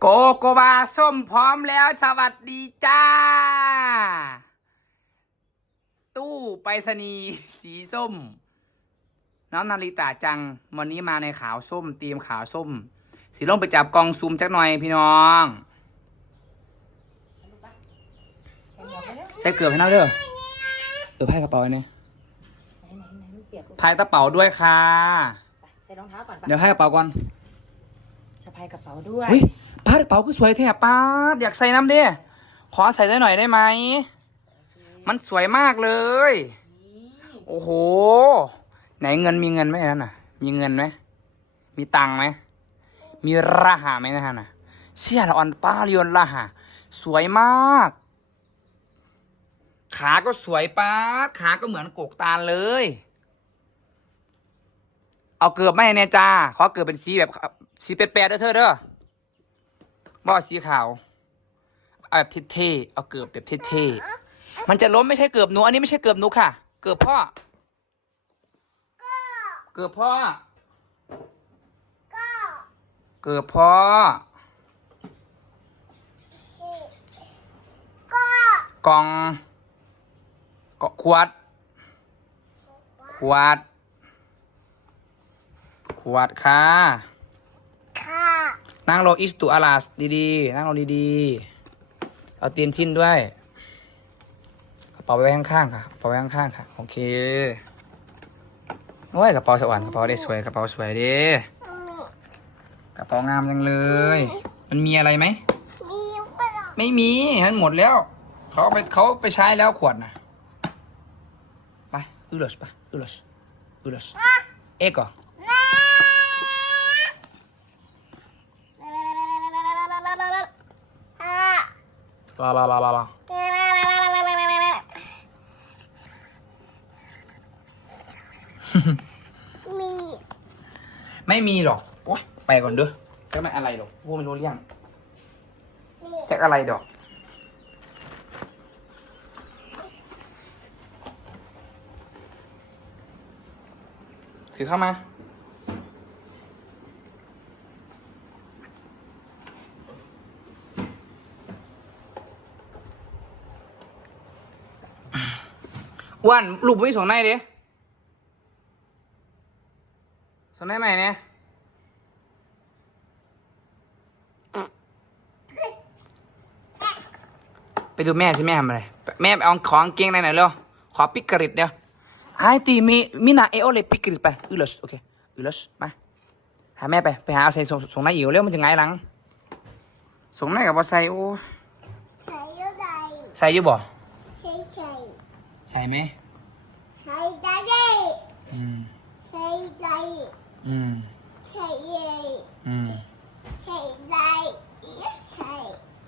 โกโกวาส้มพร้อมแล้ว สวัสดีจ้า ตู้ไปรษณีย์สีส้ม น้องนาริตาจัง วันนี้มาในขาวส้มเตรียมขาวส้ม สีลงไปจับกองซูมจักหน่อยพี่น้อง ใส่เกลือให้น้าเด้อเออพายกระเป๋าไว้เนี่ยไหนไหนไหนมันเปียกลูกพายกระเป๋าด้วยค่ะไปใส่รองเท้าก่อนปะเดี๋ยวให้กระเป๋าก่อนสะพายกระเป๋าด้วย เฮ้ย ป้ากระเป๋าคือสวยแท้ป้าอยากใส่น้ำดิขอใส่ได้หน่อยได้ไหม มันสวยมากเลย โอ้โห ไหนเงินมีเงินไหมนั่นน่ะ มีเงินไหม มีตังไหม มีราหาไหมนะฮะน่ะ เชี่ยละออนป้าเรียนราหาสวยมาก ขาก็สวยป้าขาก็เหมือนกกตาลเลย เอาเกือบไม่เนี่ยจ้าขอเกือบเป็นสีแบบสีแปดๆเด้อเธอเด้อ บ่อสีขาวเอาแบบเท่ๆเอาเกือบแบบเท่ๆมันจะล้มไม่ใช่เกือบหนูอันนี้ไม่ใช่เกือบหนูค่ะ เกือบพ่อ เกือบพ่อ เกือบพ่อ กล่องกขวด ขวด ขวดค่ะ นั่งลงอิสตูอาลาสดีๆ นั่งลงดีๆ เอาตีนชิ้นด้วย กระเป๋าไว้ข้างๆค่ะ กระเป๋าไว้ข้างๆค่ะ โอเค โอ้ยกระเป๋าสวรรค์กระเป๋าได้สวย กระเป๋าสวยดีกระเป๋างามจังเลย มันมีอะไรไหม ไม่มีมันหมดแล้ว เขาเอาไปเขาไปใช้แล้วขวดนะไปอือลสไปอือลสอือลสเอกเหรอ ลาลาลาลาลาไม่มีหรอกโอ๊ยไปก่อนเด้อจะไม่อะไรหรอกพูดไม่รู้เรื่องจะอะไรดอก ถือเข้ามา อ้วนรูปไม่ส่งในดิส่งในไหมเนี่ยไปดูแม่สิแม่ทำอะไร แม่ไปเอาของเกงในไหนอยเร็วขอปิกกริดเดียวไอ้ตีมีมีนาเอโอเลยปิกกริดไปอือลสโอเคอือลสมาหาแม่ไปไปหาเอาใส่ส่งส่งในอีกเร็วมันจะไงายหลังส่งในกับว่าใส่โอ้ใส่อยี่บ่ ใส่ไหมอืมอืมอืม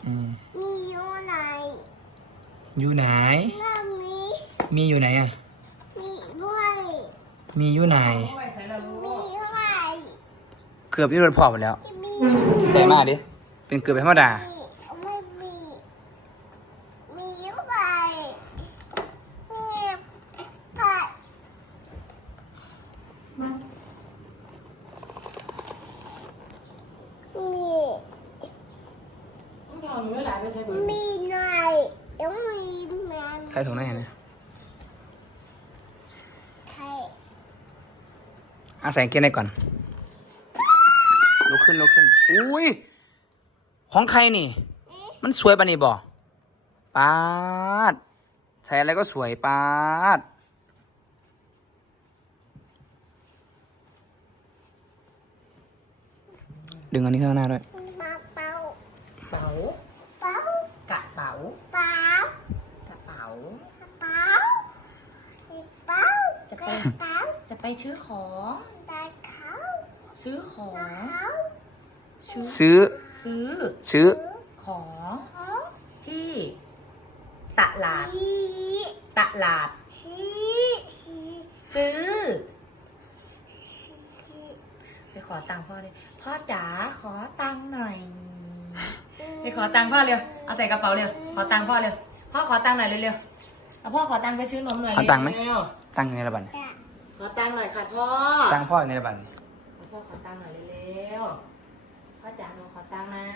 อืมอยู่ไหนมีอยู่ไหนอะ มีอยู่ไหนเกือบที่โดนพอหมดแล้วใส่มากดิ เป็นเกือบธรรมดา ต้องยอมอยู่ไม่หลายไปใช้เบอร์มีหน่อยต้องมีแมวใส่ถุงไหนเนี่ยไข่อะใส่กางเกงในก่อน ลุกขึ้นลุกขึ้น อุ้ย ของใครนี่ มันสวยปะนี่บ่ปาดใส่อะไรก็สวยปาดดึงอันนี้ข้างหน้าด้วยมาเป่า เป๋า เป่าก ระเป๋า เป่าก ระเป๋า เป่าเป่า จะกไประเป๋าจะไปซื้อของตาเขาซื้อของเขาซื้อซื้อ ซื้อ ซื้อ ของเขาที่ ตลาดชีตลาดชีชีซื้อชีไปขอตังค์พ่อเลย พ่อจ๋าขอตังค์หน่อย ไปขอตังค์พ่อเร็ว เอาใส่กระเป๋าเร็ว ขอตังค์พ่อเร็ว พ่อขอตังค์หน่อยเร็วๆเอาพ่อขอตังค์ไปซื้อนมหน่อยเอาตังค์ไหม เร็ว ตั้งในระบันจะขอตังค์หน่อยค่ะพ่อตั้งพ่อในระบันพ่อขอตังค์หน่อยเร็วๆพ่อจ๋าหนูขอตังค์นะ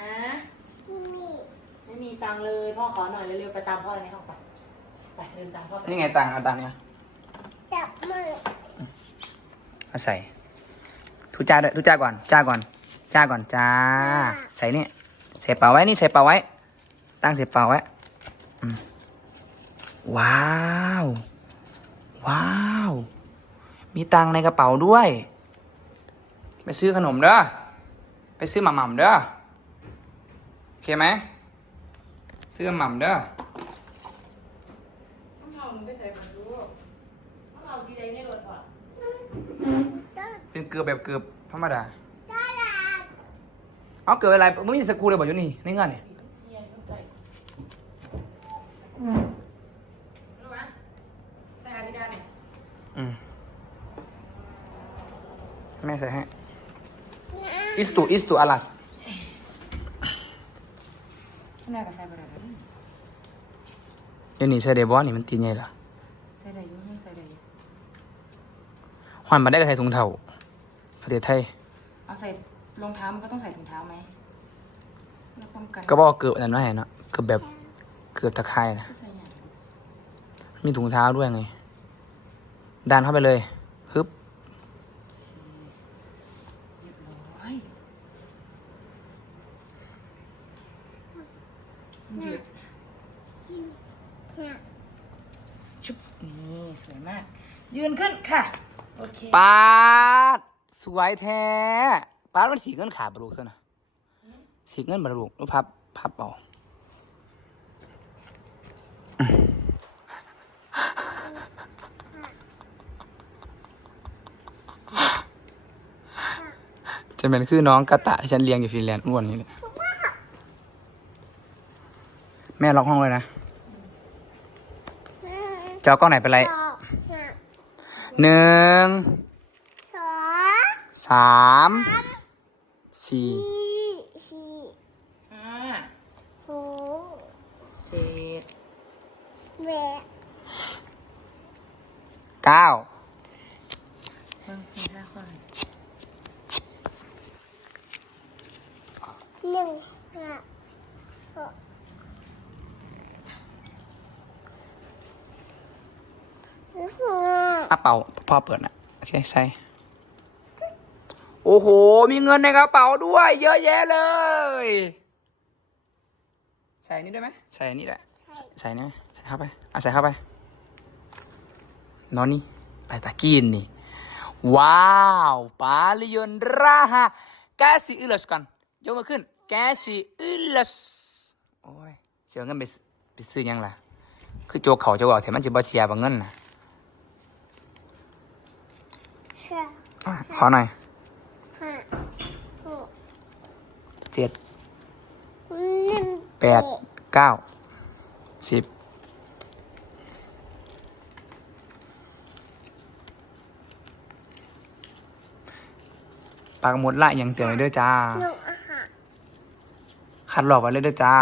ตังค์เลยพ่อขอหน่อยเร็วๆไปตามพ่อในห้องไปไปเดินตามพ่อไปนี่ไงตังค์เอาตังค์เนี่ยจับมือเอาใส่ทุจ้าด้วยทุจ้าก่อน จ้าก่อน จ้าก่อนจ้า ใส่นี่ใส่เป่าไว้นี่ใส่เป่าไว้ ตั้งใส่เป่าไว้อืมว้าว ว้าว มีตังค์ในกระเป๋าด้วย ไปซื้อขนมเด้อ ไปซื้อหม่ำๆเด้อ โอเคไหม ซื้อหม่ำเด้อต้องเอาหนูไปใส่ก่อนลูกต้องเอาสีแดงในรถก่อนเป็นเกลือแบบเกลือธรรมดาได้ละเอาเกิดอะไรไม่มีสกรูเลยบอกอยู่นี่ในเงื่อนนี่เฮียต้องใส่รู้ไหมใส่อาดิดาสเนี่ย อืมแม่ใส่ให้อิสตูอิสตูอาลัสแม่ก็ใส่ไปได้เลยอยู่นี่ใส่เดบอนี่มันตีไงล่ะใส่ได้อยุ่งใส่ได้อยุ่หอนมาได้ก็ใส่ถุงเท้าประเทศไทยเอาใส่รองเท้ามันก็ต้องใส่ถุงเท้าไหมเพื่อป้องกันก็บอกว่าเกือบอันนั้นว่าไงเนาะเกือบแบบเกือบตะไคร่นะ ใส่อย่างมีถุงเท้าด้วยไงดันเข้าไปเลยฮึบ เรียบร้อย หยุดเนี่ยชุบนี่สวยมาก ยืนขึ้นค่ะ โอเคปาด สวยแท้ปาดมันสีเงินขาดบลูกเท่านะสีเงินบลูกรูปพับ พับเอาจะเป็นคือน้องกระตะที่ฉันเลี้ยงอยู่ฟินแลนด์อ้วนนี้เลย แม่ล็อกห้องเลยนะจะเอากล้องไหนไปไล่สองเนี่ยหนึ่งสองสามสี่สี่สี่ห้าหกเจ็ดแปดเก้า เพิ่มขึ้นห้าคน หนึ่งห้าหกห้า อะเป่าพ่อเปิดนะโอเคใส่โอ้โห มีเงินในกระเป๋าด้วย เยอะแยะเลย ใส่อันนี้ได้ไหมใส่อันนี้แหละใส่ใส่นี่ไหมใส่เข้าไปอะใส่เข้าไปนอนนี่อะไรตะกินนี่ว้าวปาลิยนราฮะแกสิอุลสกันยกมือขึ้นแกสิอุลสโอ้ยเสียเงินไปซื้อไปซื้อหยังล่ะ คือโจกเขาโจกเอาแต่มันจะบ่เสียบ่เงินนะ สาม อะ ขอหน่อยห้าหกเจ็ดหนึ่งแปดเก้าสิบปากหมดละยังเตือนไว้ด้วยจ้า หนึ่งอาหารคัดหลอกไว้เลยด้วยจ้า